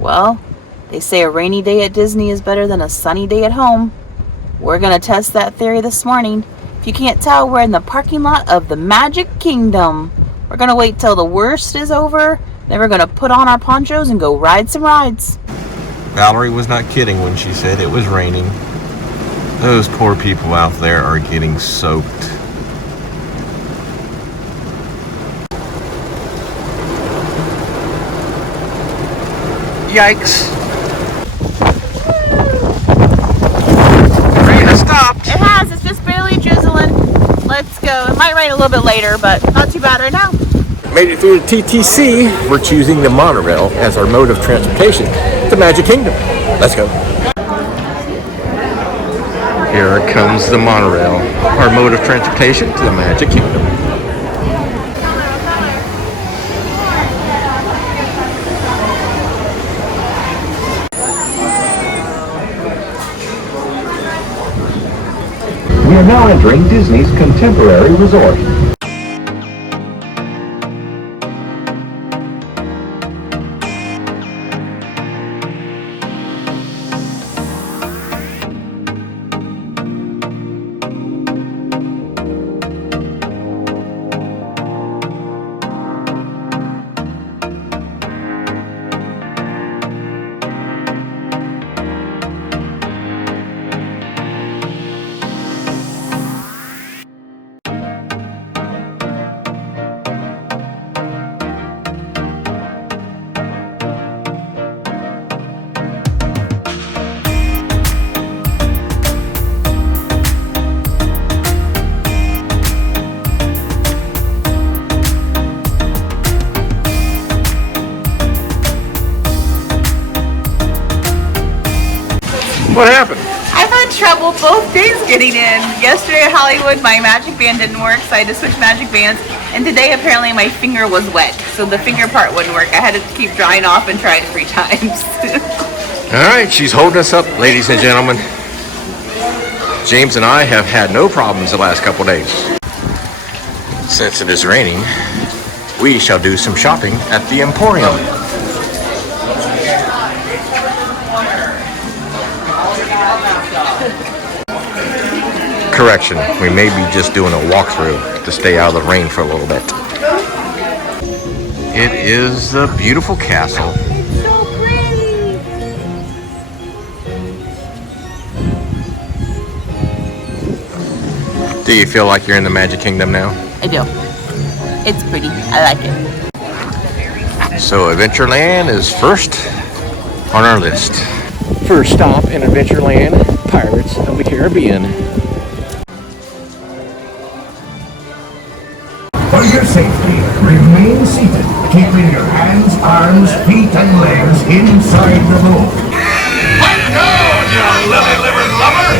Well, they say a rainy day at Disney is better than a sunny day at home. We're gonna test that theory this morning. If you can't tell, we're in the parking lot of the Magic Kingdom. We're gonna wait till the worst is over, then we're gonna put on our ponchos and go ride some rides. Valerie was not kidding when she said it was raining. Those poor people out there are getting soaked. Yikes. Rain has stopped. It has, it's just barely drizzling. Let's go. It might rain a little bit later, but not too bad right now. Made it through the TTC. We're choosing the monorail as our mode of transportation to Magic Kingdom. Let's go. Here comes the monorail, our mode of transportation to the Magic Kingdom. We are now entering Disney's Contemporary Resort. What happened? I've had trouble both days getting in. Yesterday at Hollywood, my magic band didn't work, so I had to switch magic bands. And today, apparently, my finger was wet, so the finger part wouldn't work. I had to keep drying off and try it 3 times. All right, she's holding us up, ladies and gentlemen. James and I have had no problems the last couple days. Since it is raining, we shall do some shopping at the Emporium. Correction, we may be just doing a walkthrough to stay out of the rain for a little bit. It is the beautiful castle. It's so pretty. Do you feel like you're in the Magic Kingdom now? I do. It's pretty. I like it. So Adventureland is first on our list. First stop in Adventureland, Pirates of the Caribbean. For your safety, remain seated, keeping your hands, arms, feet, and legs inside the boat. What down, you lily-livered lover?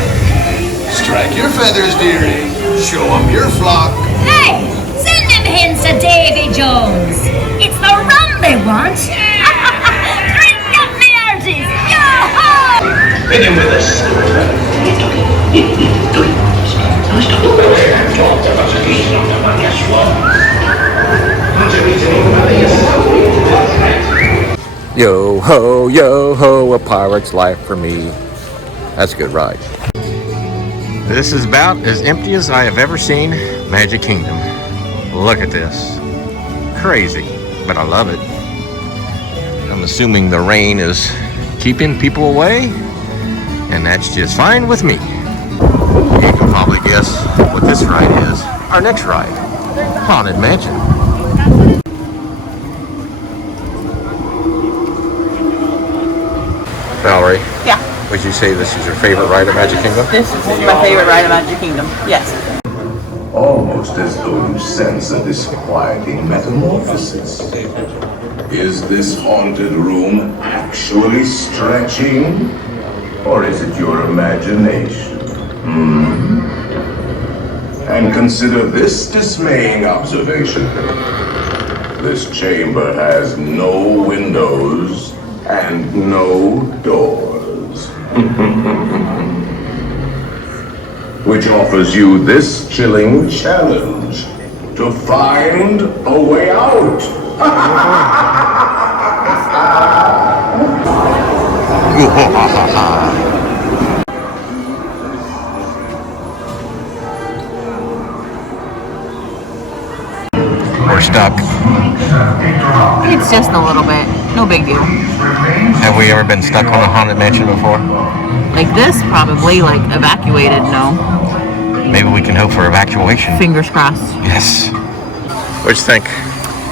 Strike your feathers, dearie. Show 'em your flock. Hey, send them hints to Davy Jones. It's the rum they want. Drink up, me hearties. Yo-ho! Bring him with us. Yo ho, a pirate's life for me. That's a good ride. This is about as empty as I have ever seen Magic Kingdom. Look at this. Crazy, but I love it. I'm assuming the rain is keeping people away, and that's just fine with me. You can probably guess what this ride is. Our next ride, Haunted Mansion. Valerie? Yeah. Would you say this is your favorite ride at Magic Kingdom? This is my favorite ride at Magic Kingdom. Yes. Almost as though you sense a disquieting metamorphosis. Is this haunted room actually stretching? Or is it your imagination? And consider this dismaying observation. This chamber has no windows and no doors. Which offers you this chilling challenge to find a way out. We're stuck. It's just a little bit. No big deal. Have we ever been stuck on a haunted mansion before? Like this, probably. Like evacuated, no. Maybe we can hope for evacuation. Fingers crossed. Yes. What'd you think?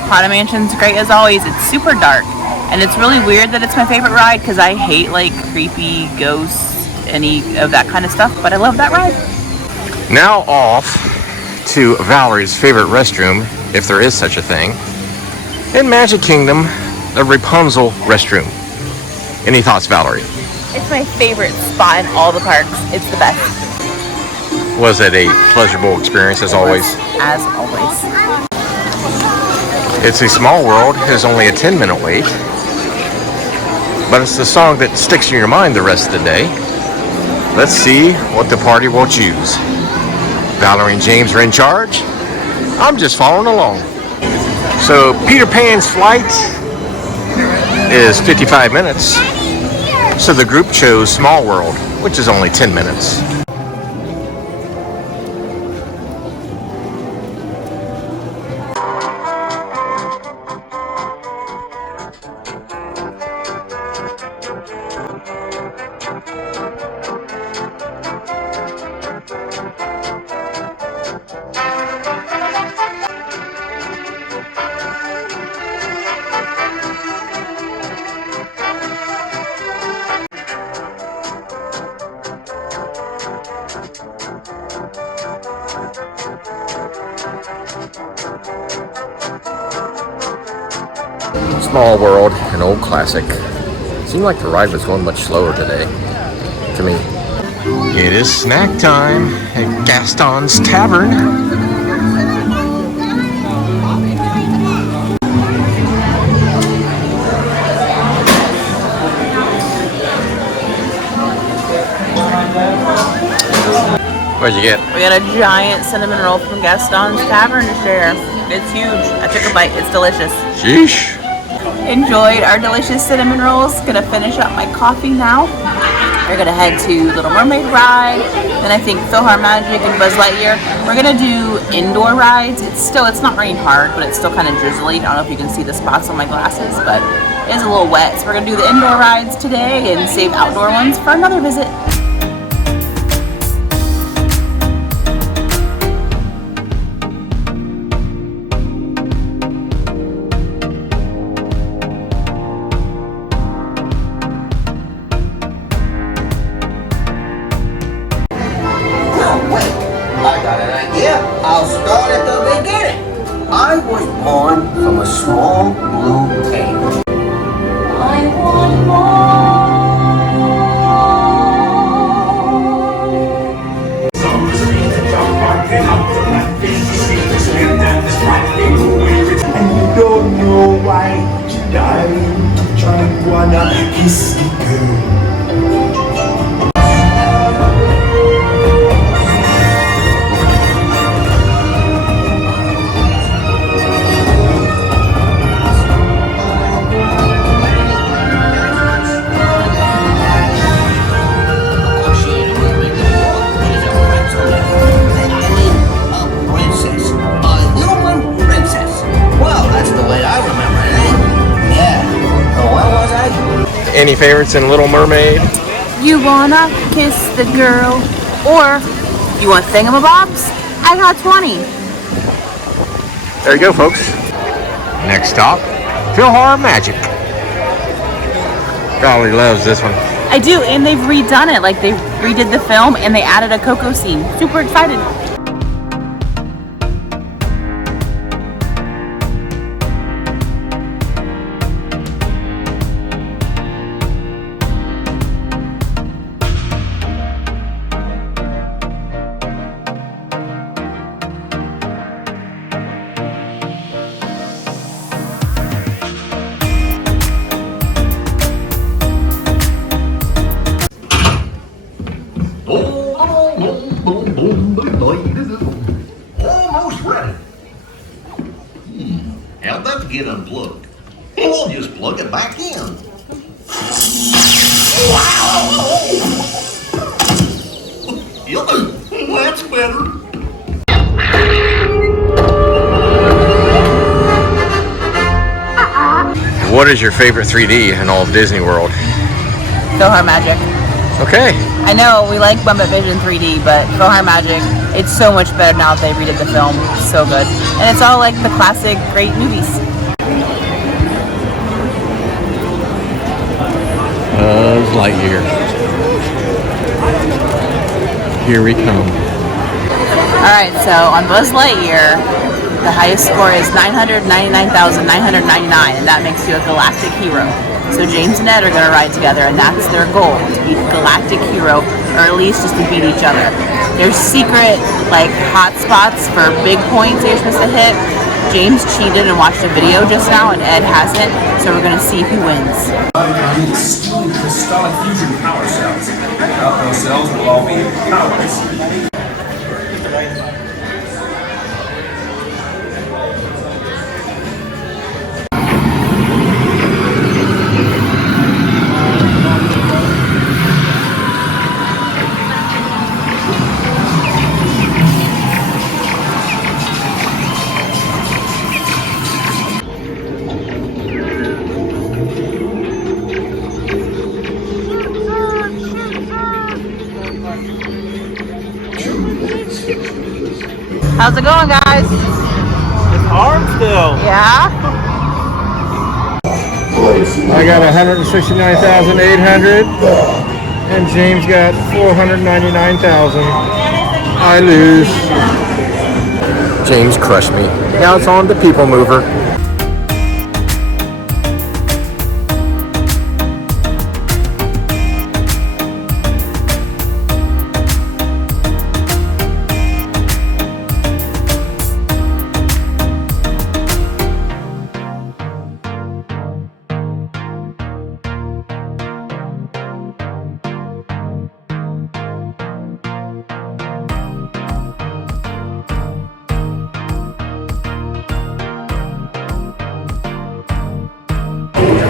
Haunted Mansion's great as always. It's super dark. And it's really weird that it's my favorite ride because I hate like creepy ghosts, any of that kind of stuff. But I love that ride. Now off to Valerie's favorite restroom, if there is such a thing. In Magic Kingdom, the Rapunzel restroom. Any thoughts, Valerie? It's my favorite spot in all the parks. It's the best. Was it a pleasurable experience as always? As always. It's a Small World. It's only a 10-minute wait. But it's the song that sticks in your mind the rest of the day. Let's see what the party will choose. Valerie and James are in charge. I'm just following along. So Peter Pan's flight is 55 minutes. So the group chose Small World, which is only 10 minutes. Small World, an old classic. Seemed like the ride was going much slower today, to me. It is snack time at Gastons Tavern. What'd you get? We got a giant cinnamon roll from Gastons Tavern to share. It's huge. I took a bite. It's delicious. Sheesh. Enjoyed our delicious cinnamon rolls. Gonna finish up my coffee now. We're gonna head to Little Mermaid ride. Then I think PhilharMagic and Buzz Lightyear. We're gonna do indoor rides. It's not raining hard, but it's still kind of drizzly. I don't know if you can see the spots on my glasses, but it is a little wet. So we're gonna do the indoor rides today and save outdoor ones for another visit. I'll start at the beginning. I was born from a small blue egg. I want And you don't know why you dying to try and wanna kiss the girl. Any favorites in Little Mermaid? You wanna kiss the girl, or you want thingamabobs? I got 20. There you go, folks. Next stop, PhilharMagic. Valerie loves this one. I do, and they've redone it. Like they redid the film and they added a Coco scene. Super excited. Almost ready. How'd that get unplugged? We'll just plug it back in. That's better. What is your favorite 3D in all of Disney World? PhilharMagic. Okay. I know we like Muppet Vision 3D, but PhilharMagic, it's so much better now that they redid the film. It's so good. And it's all like the classic great movies. Lightyear. Here we come. Alright, so on Buzz Lightyear, the highest score is 999,999, and that makes you a galactic hero. So James and Ed are going to ride together, and that's their goal, to be galactic hero, or at least just to beat each other. There's secret, like, hot spots for big points that you're supposed to hit. James cheated and watched a video just now, and Ed hasn't, so we're going to see who wins. Stealing crystallic fusion power cells. Without those cells, we'll all be powerless. How's it going, guys? It's hard still. Yeah? I got 169,800 and James got 499,000. I lose. James crushed me. Now it's on the People Mover.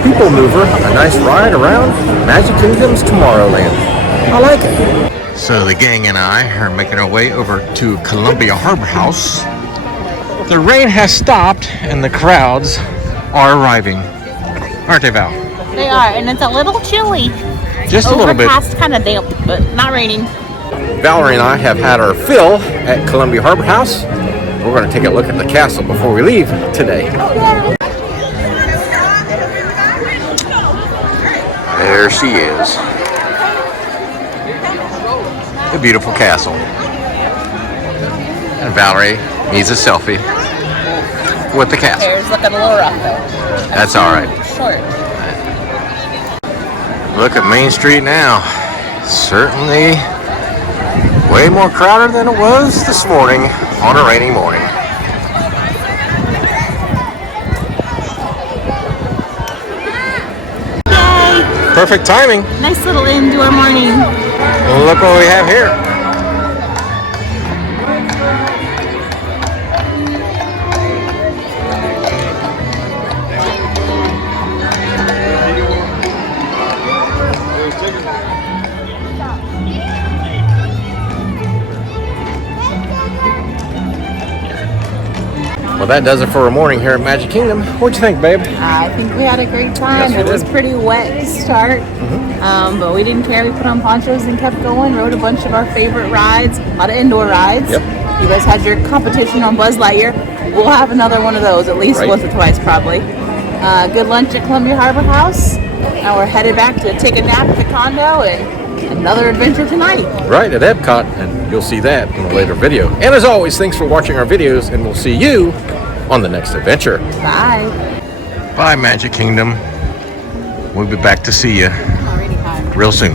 People Mover, a nice ride around Magic Kingdom's Tomorrowland. I like it. So the gang and I are making our way over to Columbia Harbor House. The rain has stopped and the crowds are arriving. Aren't they, Val? They are, and it's a little chilly. Just a little bit. Overcast, kind of damp, but not raining. Valerie and I have had our fill at Columbia Harbor House. We're going to take a look at the castle before we leave today. There she is. The beautiful castle. And Valerie needs a selfie with the castle. Hair's looking a little rough, though. That's all right. Short. Look at Main Street now. Certainly way more crowded than it was this morning on a rainy morning. Perfect timing. Nice little indoor morning. Look what we have here. Well, that does it for our morning here at Magic Kingdom. What'd you think, babe? I think we had a great time. Yes, we it was did. pretty wet to start, but we didn't care. We put on ponchos and kept going. Rode a bunch of our favorite rides, a lot of indoor rides. Yep. You guys had your competition on Buzz Lightyear. We'll have another one of those, at least Right. once or twice probably. Good lunch at Columbia Harbor House. Now we're headed back to take a nap at the condo and another adventure tonight. Right at Epcot, and you'll see that in a later video. And as always, thanks for watching our videos, and we'll see you on the next adventure. Bye. Bye, Magic Kingdom. We'll be back to see you real soon.